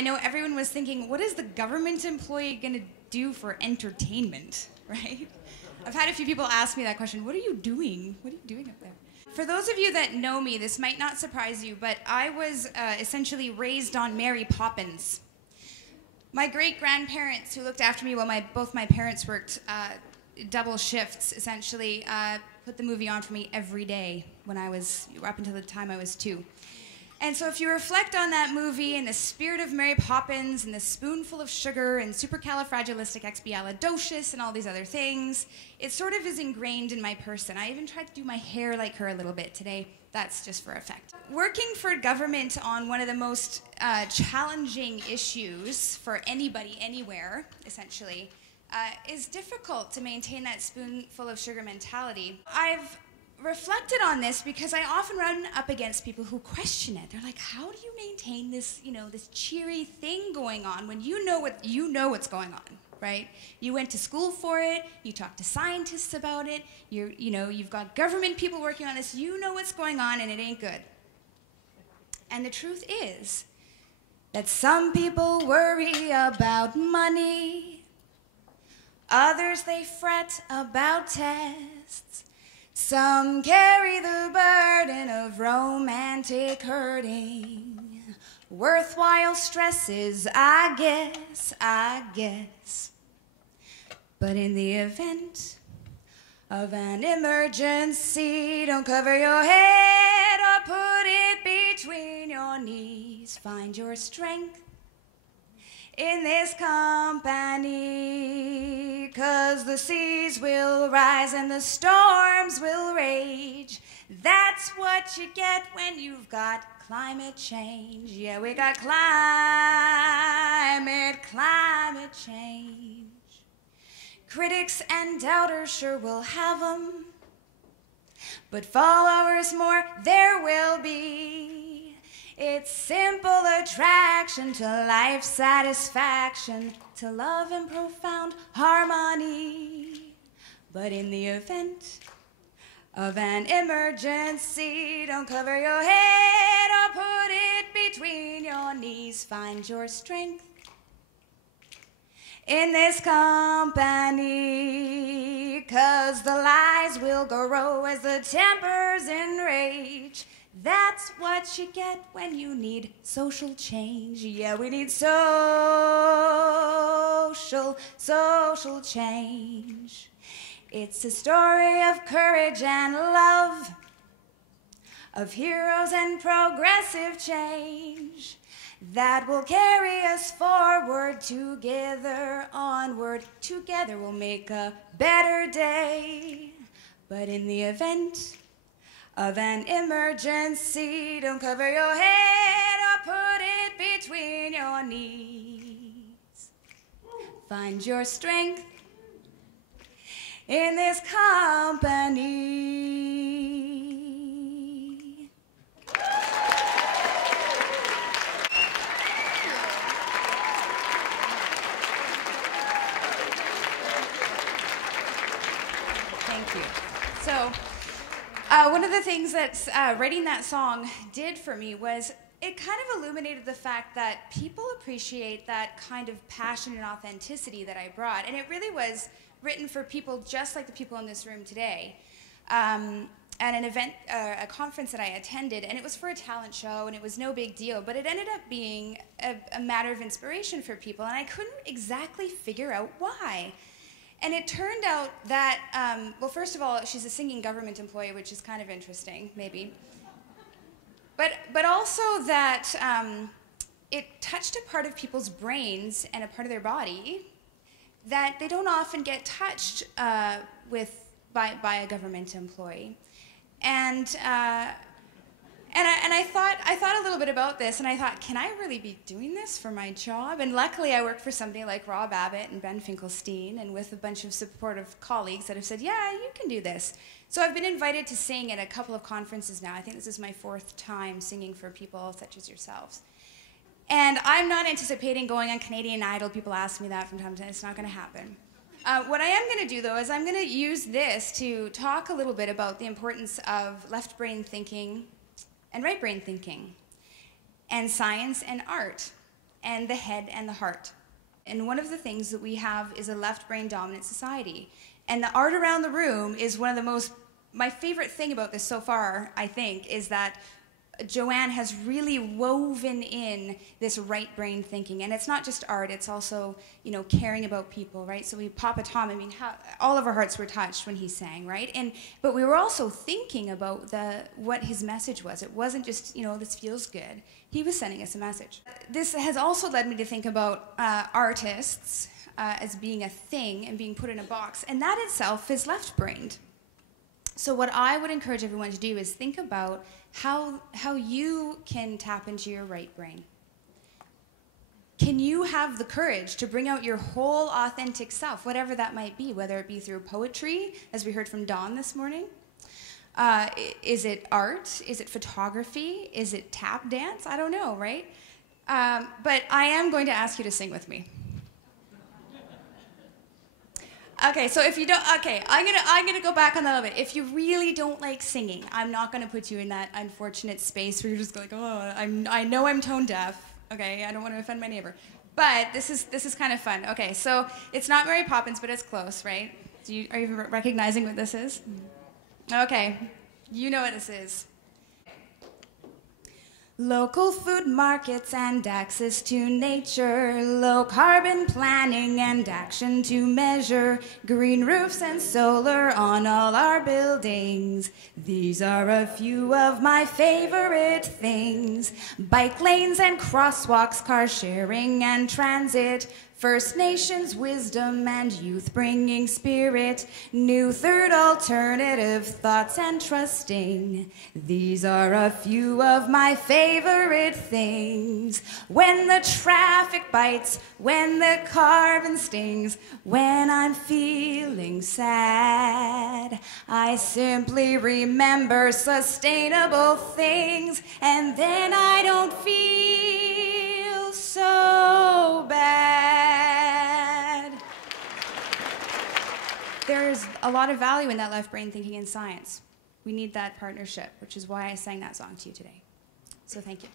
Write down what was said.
I know everyone was thinking, what is the government employee going to do for entertainment, right? I've had a few people ask me that question. What are you doing? What are you doing up there? For those of you that know me, this might not surprise you, but I was essentially raised on Mary Poppins. My great-grandparents, who looked after me while both my parents worked double shifts, essentially, put the movie on for me every day when I was, up until the time I was 2. And so if you reflect on that movie and the spirit of Mary Poppins and the spoonful of sugar and supercalifragilisticexpialidocious and all these other things, it sort of is ingrained in my person. I even tried to do my hair like her a little bit today. That's just for effect. Working for government on one of the most challenging issues for anybody, anywhere, essentially, is difficult to maintain that spoonful of sugar mentality. I've reflected on this because I often run up against people who question it. They're like, how do you maintain this, this cheery thing going on when you know what's going on, right? You went to school for it, you talk to scientists about it, you've got government people working on this, you know what's going on and it ain't good. And the truth is that some people worry about money, others they fret about tests. Some carry the burden of romantic hurting. Worthwhile stresses, I guess. But in the event of an emergency, don't cover your head or put it between your knees. Find your strength in this company, 'cause the seas will rise and the storms will rage. That's what you get when you've got climate change. Yeah, we got climate change. Critics and doubters sure will have 'em, but followers more there will be. It's simple attraction to life satisfaction, to love and profound harmony. But in the event of an emergency, don't cover your head or put it between your knees. Find your strength in this company, 'cause the lies will grow as the tempers enrage. That's what you get when you need social change. Yeah, we need social change. It's a story of courage and love, of heroes and progressive change that will carry us forward together, onward. Together we'll make a better day. But in the event of an emergency, don't cover your head or put it between your knees. Find your strength in this company. Thank you. So, one of the things that writing that song did for me was it kind of illuminated the fact that people appreciate that kind of passion and authenticity that I brought. And it really was written for people just like the people in this room today. At an event, a conference that I attended, and it was for a talent show, and it was no big deal, but it ended up being a matter of inspiration for people, and I couldn't exactly figure out why. And it turned out that, well, first of all, she's a singing government employee, which is kind of interesting, maybe. But also that it touched a part of people's brains and a part of their body that they don't often get touched by a government employee. And I thought a little bit about this, and I thought, can I really be doing this for my job? And luckily, I work for somebody like Rob Abbott and Ben Finkelstein, and with a bunch of supportive colleagues that have said, yeah, you can do this. So I've been invited to sing at a couple of conferences now. I think this is my 4th time singing for people such as yourselves. And I'm not anticipating going on Canadian Idol. People ask me that from time to time. It's not going to happen. What I am going to do, though, is I'm going to use this to talk a little bit about the importance of left brain thinking and right brain thinking, and science and art. and the head and the heart. And one of the things that we have is a left-brain dominant society. And the art around the room is one of the most, my favorite thing about this so far, I think, is that Joanne has really woven in this right brain thinking. And it's not just art, it's also, you know, caring about people, right? So Papa Tom, I mean, all of our hearts were touched when he sang, right? But we were also thinking about what his message was. It wasn't just, you know, this feels good. He was sending us a message. This has also led me to think about artists as being a thing and being put in a box. And that itself is left-brained. So what I would encourage everyone to do is think about how you can tap into your right brain. Can you have the courage to bring out your whole authentic self, whatever that might be, whether it be through poetry, as we heard from Dawn this morning? Is it art? Is it photography? Is it tap dance? I don't know, right? But I am going to ask you to sing with me. Okay, so if you don't, okay, I'm gonna go back on that a little bit. If you really don't like singing, I'm not gonna put you in that unfortunate space where you're just like, oh, I know I'm tone deaf. Okay, I don't want to offend my neighbor, but this is kind of fun. Okay, so it's not Mary Poppins, but it's close, right? Are you recognizing what this is? Okay, you know what this is. Local food markets and access to nature, low carbon planning and action to measure, green roofs and solar on all our buildings. These are a few of my favorite things. Bike lanes and crosswalks, car sharing and transit, First Nations wisdom and youth bringing spirit, new third alternative thoughts and trusting. These are a few of my favorite things. When the traffic bites, when the carbon stings, when I'm feeling sad, I simply remember sustainable things, and then I don't feel so bad. There's a lot of value in that left brain thinking in science. We need that partnership, which is why I sang that song to you today. So thank you.